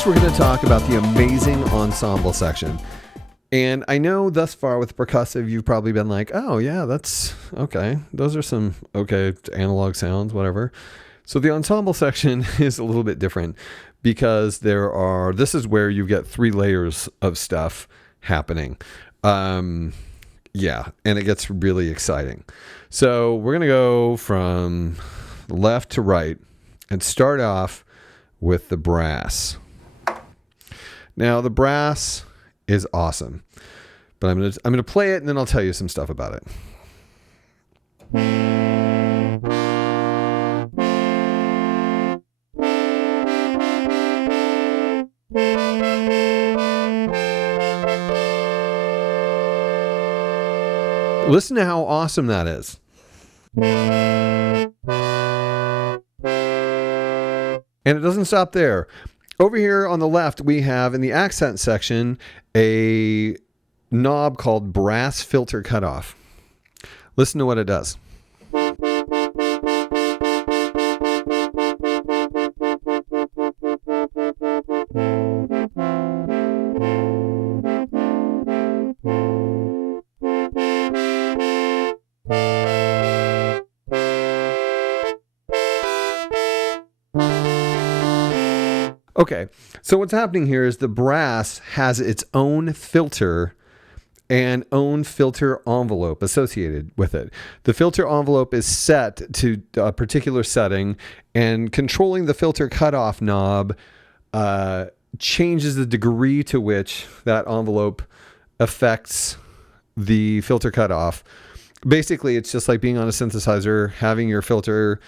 Next, we're going to talk about the amazing ensemble section. And I know thus far with percussive, you've probably been like, oh yeah, that's okay. Those are some okay analog sounds, whatever. So the ensemble section is a little bit different because this is where you get 3 layers of stuff happening. Yeah, and it gets really exciting. So we're going to go from left to right and start off with the brass. Now the brass is awesome, but I'm gonna play it and then I'll tell you some stuff about it. Listen to how awesome that is. And it doesn't stop there. Over here on the left, we have in the accent section a knob called brass filter cutoff. Listen to what it does. Okay, so what's happening here is the brass has its own filter and own filter envelope associated with it. The filter envelope is set to a particular setting, and controlling the filter cutoff knob changes the degree to which that envelope affects the filter cutoff. Basically, it's just like being on a synthesizer, having your filter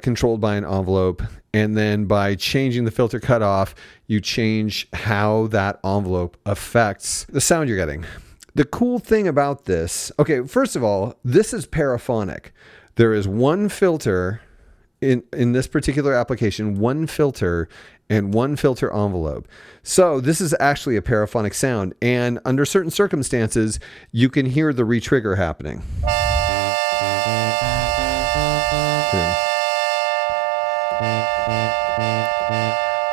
controlled by an envelope, and then by changing the filter cutoff, you change how that envelope affects the sound you're getting. The cool thing about this, okay, first of all, this is paraphonic. There is one filter in this particular application, one filter and one filter envelope. So this is actually a paraphonic sound, and under certain circumstances, you can hear the retrigger happening.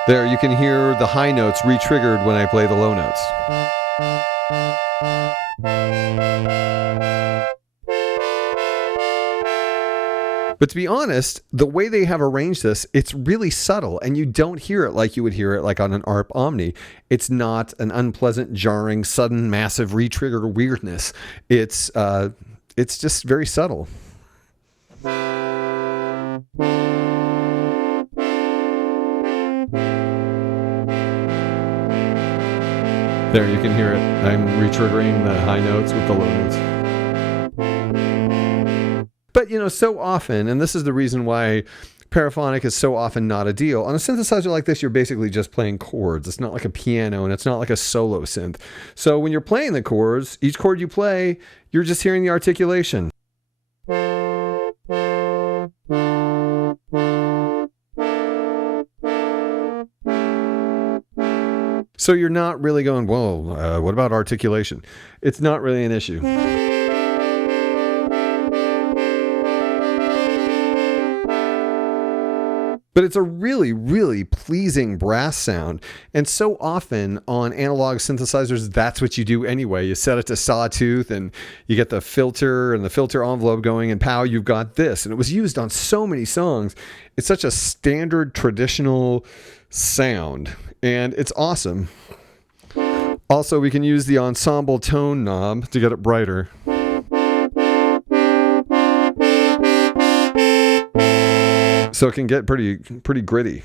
There, you can hear the high notes re-triggered when I play the low notes. But to be honest, the way they have arranged this, it's really subtle, and you don't hear it like you would hear it like on an ARP Omni. It's not an unpleasant, jarring, sudden, massive re-trigger weirdness. It's just very subtle. There, you can hear it. I'm re-triggering the high notes with the low notes. But, so often, and this is the reason why paraphonic is so often not a deal. On a synthesizer like this, you're basically just playing chords. It's not like a piano, and it's not like a solo synth. So when you're playing the chords, each chord you play, you're just hearing the articulation. So you're not really going, whoa, what about articulation? It's not really an issue. But it's a really, really pleasing brass sound. And so often on analog synthesizers, that's what you do anyway. You set it to sawtooth and you get the filter and the filter envelope going, and pow, you've got this. And it was used on so many songs. It's such a standard traditional sound, and it's awesome. Also, we can use the ensemble tone knob to get it brighter. So it can get pretty gritty.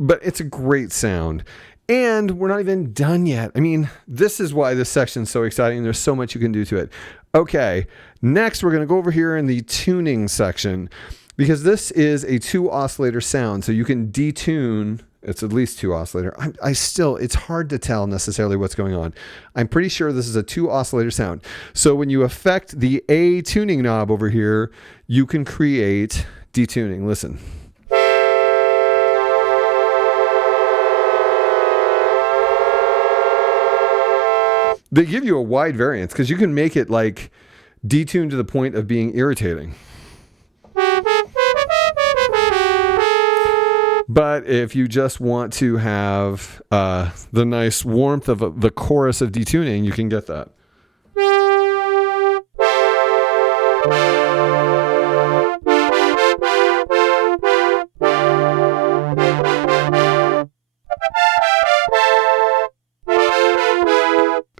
But it's a great sound. And we're not even done yet. I mean, this is why this section's so exciting. There's so much you can do to it. Okay, next we're going to go over here in the tuning section, because this is a 2 oscillator sound. So you can detune. It's at least 2 oscillator. It's hard to tell necessarily what's going on. I'm pretty sure this is a 2 oscillator sound. So when you affect the A tuning knob over here, you can create detuning. Listen. They give you a wide variance because you can make it like detuned to the point of being irritating. But if you just want to have the nice warmth of the chorus of detuning, you can get that.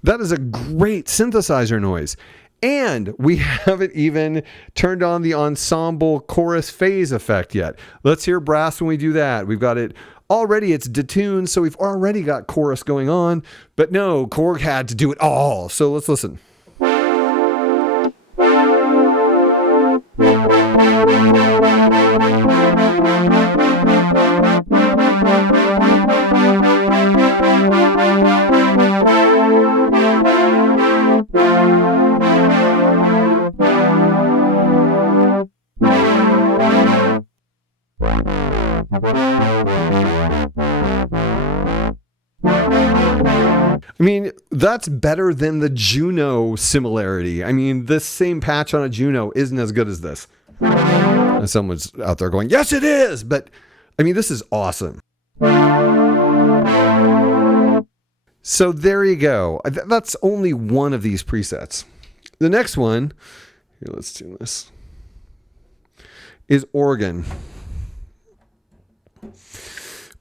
That is a great synthesizer noise. And we haven't even turned on the ensemble chorus phase effect yet. Let's hear brass when we do that. We've got it already. It's detuned, so we've already got chorus going on. But no, Korg had to do it all. So let's listen. I mean, that's better than the Juno similarity. I mean, this same patch on a Juno isn't as good as this. And someone's out there going, yes, it is. But I mean, this is awesome. So there you go. That's only one of these presets. The next one, here, let's do this, is organ.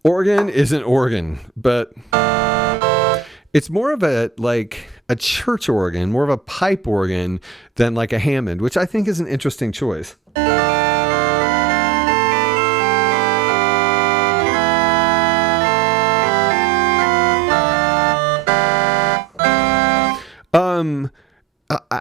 Organ isn't organ, but it's more of a church organ, more of a pipe organ than like a Hammond, which I think is an interesting choice.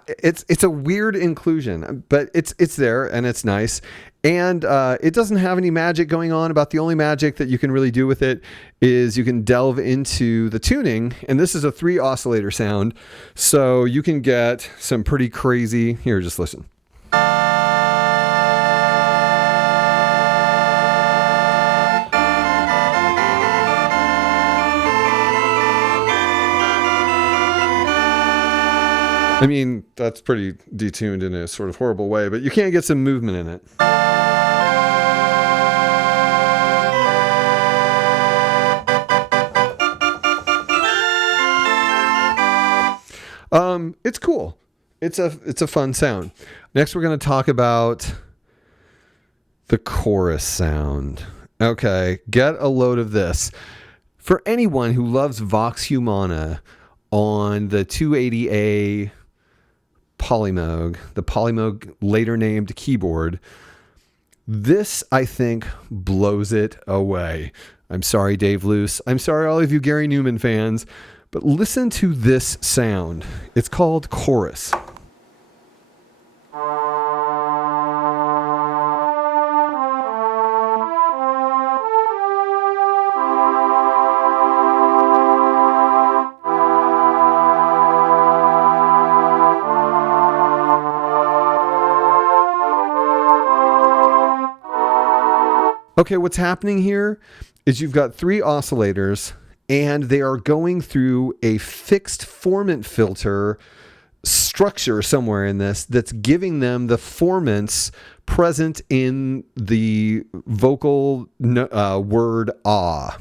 It's a weird inclusion, but it's there and it's nice. And it doesn't have any magic going on. About the only magic that you can really do with it is you can delve into the tuning. And this is a 3 oscillator sound. So you can get some pretty crazy. Here, just listen. I mean, that's pretty detuned in a sort of horrible way, but you can get some movement in it. It's cool. It's a fun sound. Next, we're going to talk about the chorus sound. Okay, get a load of this. For anyone who loves Vox Humana on the 280A Polymoog, the Polymoog later named keyboard, this, I think, blows it away. I'm sorry, Dave Luce. I'm sorry, all of you Gary Newman fans, but listen to this sound. It's called chorus. Okay, what's happening here is you've got 3 oscillators and they are going through a fixed formant filter structure somewhere in this that's giving them the formants present in the vocal word ah.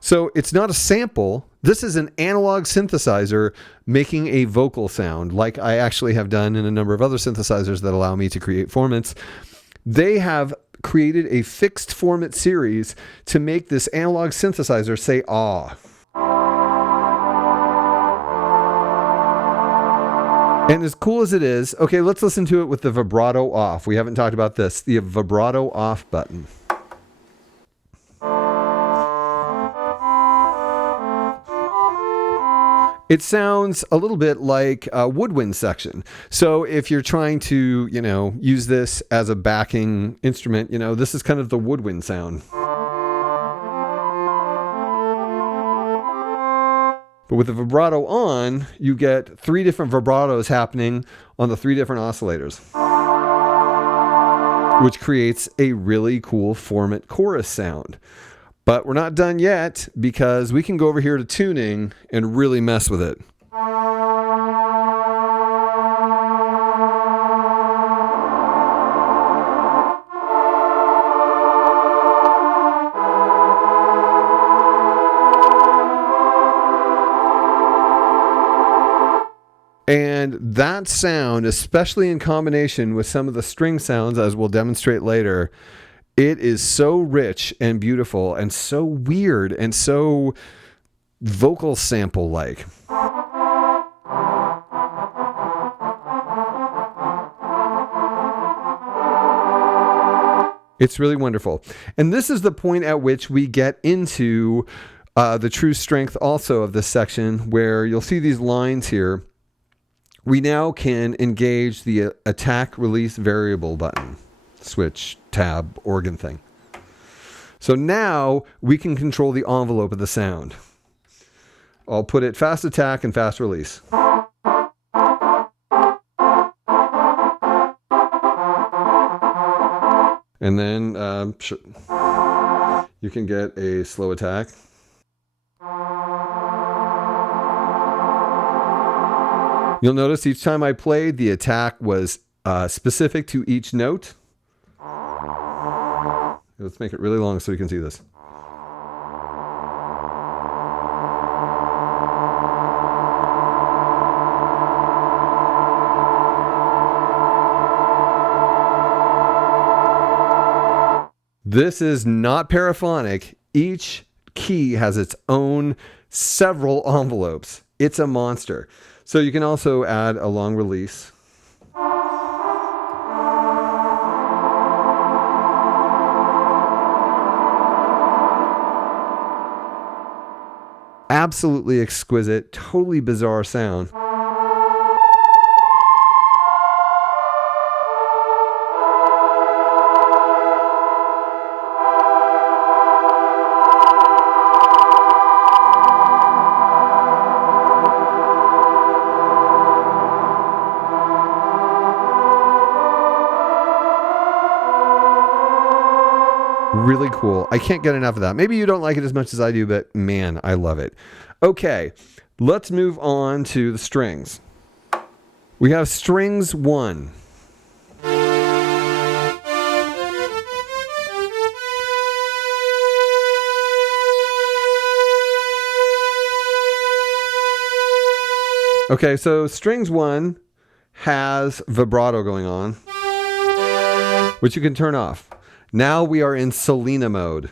So it's not a sample. This is an analog synthesizer making a vocal sound, like I actually have done in a number of other synthesizers that allow me to create formants. They have created a fixed formant series to make this analog synthesizer say ah. And as cool as it is, okay, let's listen to it with the vibrato off. We haven't talked about this, the vibrato off button. It sounds a little bit like a woodwind section. So if you're trying to, use this as a backing instrument, this is kind of the woodwind sound. But with the vibrato on, you get 3 different vibratos happening on the 3 different oscillators, which creates a really cool formant chorus sound. But we're not done yet, because we can go over here to tuning and really mess with it. And that sound, especially in combination with some of the string sounds, as we'll demonstrate later, it is so rich and beautiful and so weird and so vocal sample like. It's really wonderful. And this is the point at which we get into the true strength also of this section, where you'll see these lines here. We now can engage the attack release variable button, switch, tab, organ thing. So now we can control the envelope of the sound. I'll put it fast attack and fast release. And then you can get a slow attack. You'll notice each time I played, the attack was specific to each note. Let's make it really long so you can see this. This is not paraphonic. Each key has its own several envelopes. It's a monster. So you can also add a long release. Absolutely exquisite, totally bizarre sound. Really cool. I can't get enough of that. Maybe you don't like it as much as I do, but man, I love it. Okay, let's move on to the strings. We have strings 1. Okay, so strings 1 has vibrato going on, which you can turn off. Now we are in Salina mode.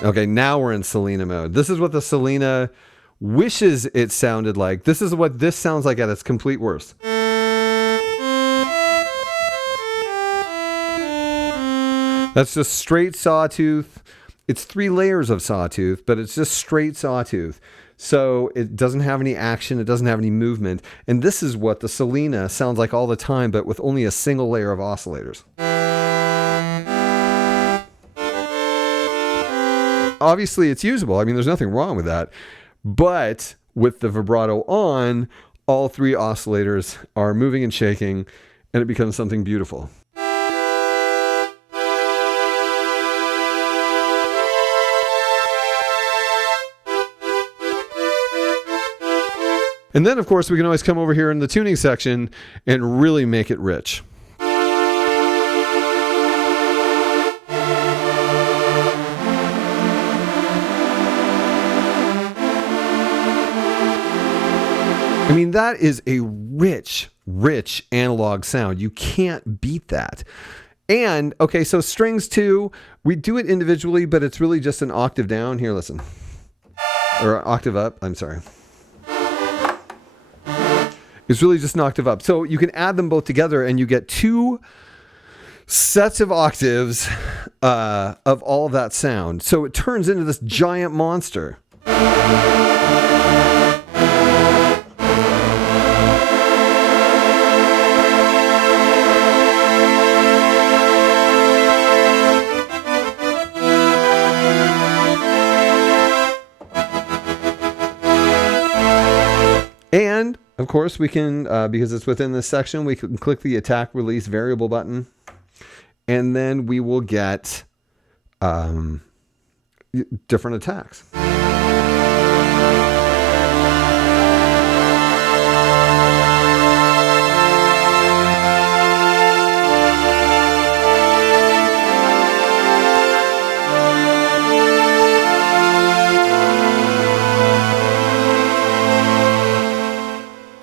Okay, now we're in Salina mode. This is what the Salina wishes it sounded like. This is what this sounds like at its complete worst. That's just straight sawtooth. It's 3 layers of sawtooth, but it's just straight sawtooth. So it doesn't have any action. It doesn't have any movement. And this is what the Salina sounds like all the time, but with only a single layer of oscillators. Obviously, it's usable. I mean, there's nothing wrong with that. But with the vibrato on, all 3 oscillators are moving and shaking, and it becomes something beautiful. And then, of course, we can always come over here in the tuning section and really make it rich. I mean, that is a rich, rich analog sound. You can't beat that. And, okay, so strings 2, we do it individually, but it's really just an octave down. Here, listen. Or octave up, I'm sorry. It's really just an octave up. So you can add them both together and you get 2 sets of octaves of all of that sound. So it turns into this giant monster. And of course, we can, because it's within this section, we can click the attack release variable button, and then we will get different attacks.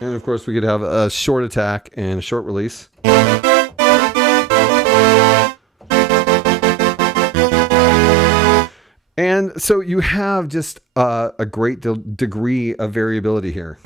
And of course, we could have a short attack and a short release. And so you have just a great degree of variability here.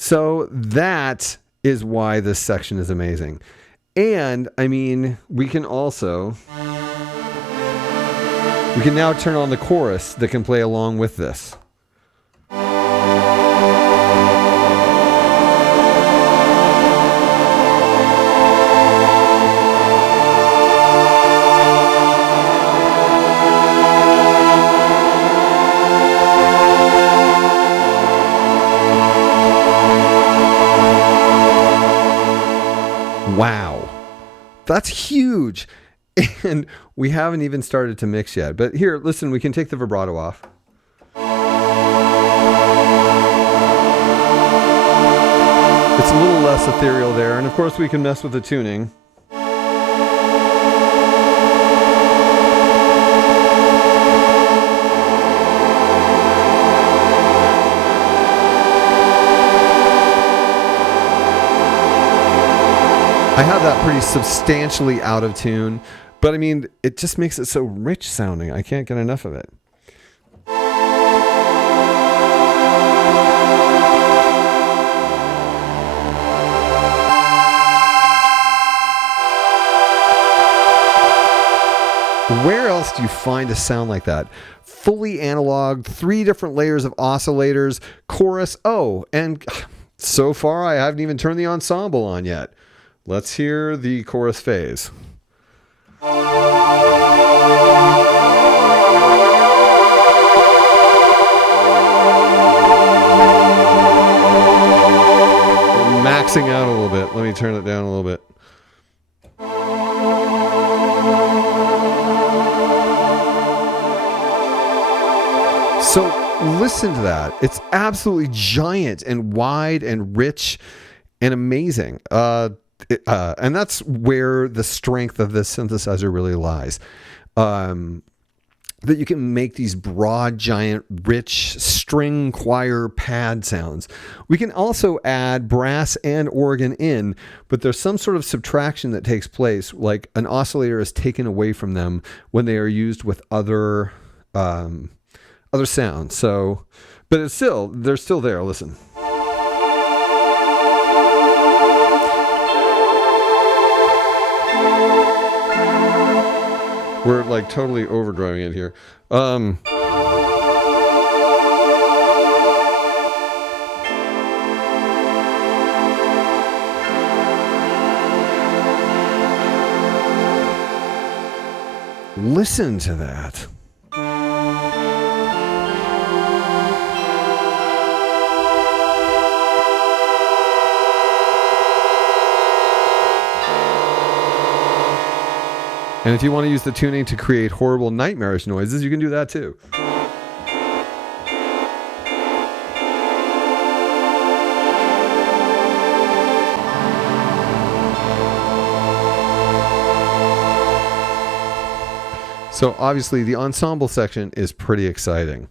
So that is why this section is amazing. And I mean, we can now turn on the chorus that can play along with this. Wow, that's huge. And we haven't even started to mix yet. But here, listen, we can take the vibrato off. It's a little less ethereal there. And of course, we can mess with the tuning. I have that pretty substantially out of tune, but I mean, it just makes it so rich sounding. I can't get enough of it. Where else do you find a sound like that? Fully analog, 3 different layers of oscillators, chorus. Oh, and so far I haven't even turned the ensemble on yet. Let's hear the chorus phase. Maxing out a little bit. Let me turn it down a little bit. So listen to that. It's absolutely giant and wide and rich and amazing. And that's where the strength of this synthesizer really lies. That you can make these broad, giant, rich string choir pad sounds. We can also add brass and organ in, but there's some sort of subtraction that takes place, like an oscillator is taken away from them when they are used with other sounds. So, but they're still there. Listen. We're like totally overdriving it here. Listen to that. And if you want to use the tuning to create horrible nightmarish noises, you can do that too. So obviously the ensemble section is pretty exciting.